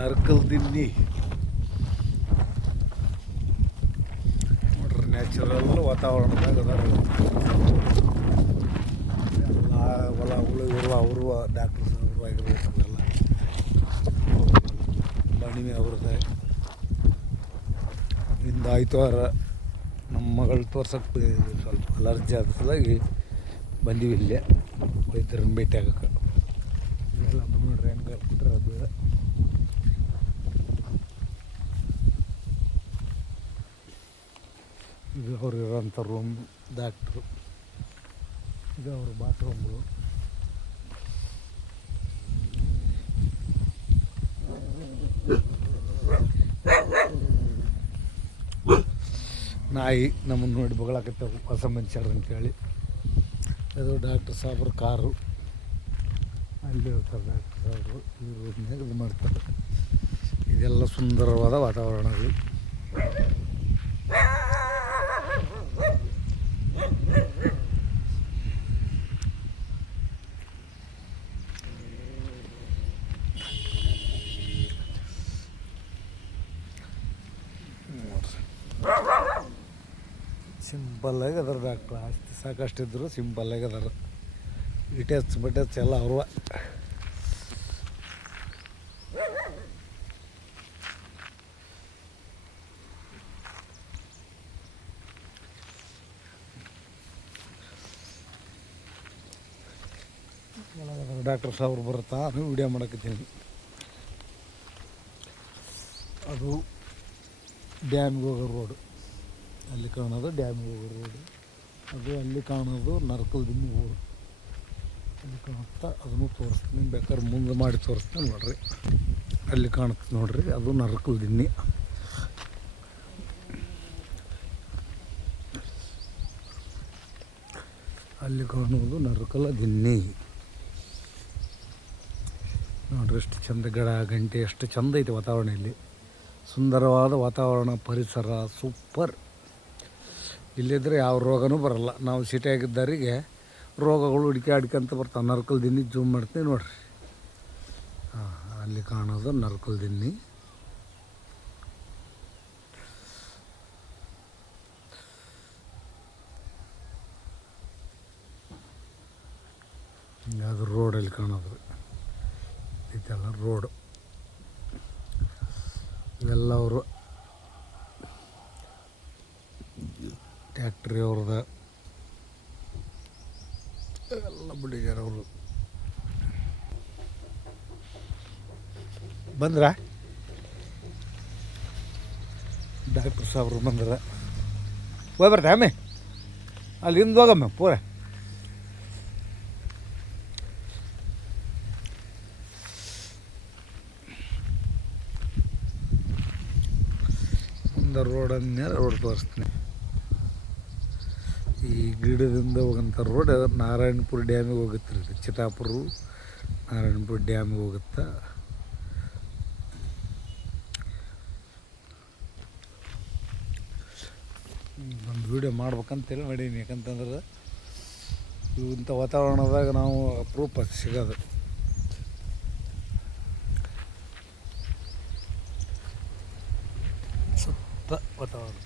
ನರ್ಕಲ್ ದಿನ್ನಿ ನೋಡ್ರಿ, ನ್ಯಾಚುರಲ್ ವಾತಾವರಣದಾಗ ಅದಾರ ಎಲ್ಲ ಹೊಲ ಇವರು ಅವರು ಡಾಕ್ಟರ್ಸ್ ಅವರು ಆಗಿರ್ಬೇಕಲ್ಲ, ಬಣಿಮೆ ಅವ್ರದ್ದೆ ಇಂದ ಆಯ್ತವಾರ ನಮ್ಮ ಮಗಳು ತೋರ್ಸಕ್ಕೆ ಸ್ವಲ್ಪ ಅಲರ್ಜಿ ಆದ ಸಲುವಾಗಿ ಬಂದೀವಿ ಇಲ್ಲೇ ವೈದ್ಯರನ್ನ ಭೇಟಿ ಆಗಕ್ಕೆ. ಇದೆಲ್ಲ ನೋಡ್ರಿ ಹೆಂಗೆ ಬಿಟ್ರೆ ಅದು ಇದು ಅವ್ರು ಇರೋಂಥ ರೂಮ್, ಡಾಕ್ಟ್ರು, ಇದು ಅವ್ರ ಬಾತ್ರೂಮ್ಗಳು. ನಾಯಿ ನಮ್ಮನ್ನು ನೋಡಿ ಬಗಳಾಕತ್ತವು, ಹೊಸ ಮನುಷ್ಯರು ಅಂತೇಳಿ. ಅದು ಡಾಕ್ಟರ್ ಸಾಬ್ರ ಕಾರು, ಅಲ್ಲಿ ಇರ್ತಾರೆ ಡಾಕ್ಟರ್ ಸಾಬ್ರು, ಈ ರೂಮ್ನಾಗ ಇದು ಮಾಡ್ತಾರೆ. ಇದೆಲ್ಲ ಸುಂದರವಾದ ವಾತಾವರಣಗಳು. ಸಿಂಪಲ್ಲಾಗಿ ಅದಾರ ಡಾಕ್ಟ್ರು, ಆಸ್ತಿ ಸಾಕಷ್ಟಿದ್ರು ಸಿಂಪಲ್ಲಾಗಿ ಅದಾರ. ಇಟೆಚ್ ಬಟೆಚ್ ಎಲ್ಲ ಅವ್ರವ. ಡಾಕ್ಟರ್ ಸಾವ್ರು ಬರುತ್ತಾ ವಿಡಿಯೋ ಮಾಡಕತ್ತೀನಿ. ಅದು ಡ್ಯಾಮಿಗೆ ಹೋಗೋ ರೋಡು, ಅಲ್ಲಿ ಕಾಣೋದು ಡ್ಯಾಮಿಗೆ ಹೋಗೋ ರೋಡು. ಅದು ಅಲ್ಲಿ ಕಾಣೋದು ನರ್ಕಲ್ ದಿನ್ನಿ ಊರು. ಅಲ್ಲಿ ಕಾಣುತ್ತಾ ಅದನ್ನು ತೋರಿಸ್ತೀನಿ, ಬೇಕಾದ್ರೆ ಮುಂದೆ ಮಾಡಿ ತೋರಿಸ್ತೀನಿ ನೋಡ್ರಿ. ಅಲ್ಲಿ ಕಾಣುತ್ತೆ ನೋಡ್ರಿ, ಅದು ನರ್ಕಲ್ ದಿನ್ನಿ. ಅಲ್ಲಿ ಕಾಣುವುದು ನರ್ಕಲ ದಿನ್ನಿ ನೋಡ್ರಿ. ಎಷ್ಟು ಚಂದ ಗಿಡ ಗಂಟೆ, ಎಷ್ಟು ಚಂದ ಐತೆ ವಾತಾವರಣ. ಇಲ್ಲಿ ಸುಂದರವಾದ ವಾತಾವರಣ, ಪರಿಸರ ಸೂಪರ್. ಇಲ್ಲಿದ್ದರೆ ಯಾವ ರೋಗನೂ ಬರಲ್ಲ. ನಾವು ಸಿಟಿಯಾಗಿದ್ದವರಿಗೆ ರೋಗಗಳು ಹುಡುಕ್ಯಾಡ್ಕೊಂತ ಬರ್ತಾವೆ. ನರ್ಕಲ್ ದಿನ್ನಿ ಜೂಮ್ ಮಾಡ್ತೀನಿ ನೋಡ್ರಿ. ಹಾಂ, ಅಲ್ಲಿ ಕಾಣೋದು ನರ್ಕಲ್ ದಿನ್ನಿ. ಅದು ರೋಡಲ್ಲಿ ಕಾಣೋದು, ಇದೆಲ್ಲ ರೋಡು. ಇವೆಲ್ಲ ಅವರು ಟ್ಯಾಕ್ಟ್ರಿ ಅವ್ರದ ಎಲ್ಲ ಬಿಡಿಗ್ಯಾರ ಅವರು. ಬಂದ್ರ ಡಾಕ್ಟರ್ ಸಾಬ್ರು ಬಂದ್ರ, ಹೋಗಿ ಬರ್ತಾ ಆಮೆ ಅಲ್ಲಿ ಹಿಂದೆ ಹೋಗಮ್ಮ ಪೂರ. ಒಂದು ರೋಡನ್ನೇ ರೋಡ್ ತೋರಿಸ್ತೀನಿ. ಈ ಗಿಡದಿಂದ ಹೋಗೋಂಥ ರೋಡ್ ನಾರಾಯಣಪುರ ಡ್ಯಾಮಿಗೆ ಹೋಗುತ್ತೆ ರೀ. ಚಿತ್ತಾಪುರ ನಾರಾಯಣಪುರ ಡ್ಯಾಮಿಗೆ ಹೋಗುತ್ತೆ. ಒಂದು ವೀಡಿಯೋ ಮಾಡ್ಬೇಕಂತೇಳಿ ಮಾಡೀನಿ. ಯಾಕಂತಂದ್ರೆ ಇಂಥ ವಾತಾವರಣದಾಗ ನಾವು ಅಪರೂಪ ಸಿಗೋದು. ಸುತ್ತ ವಾತಾವರಣ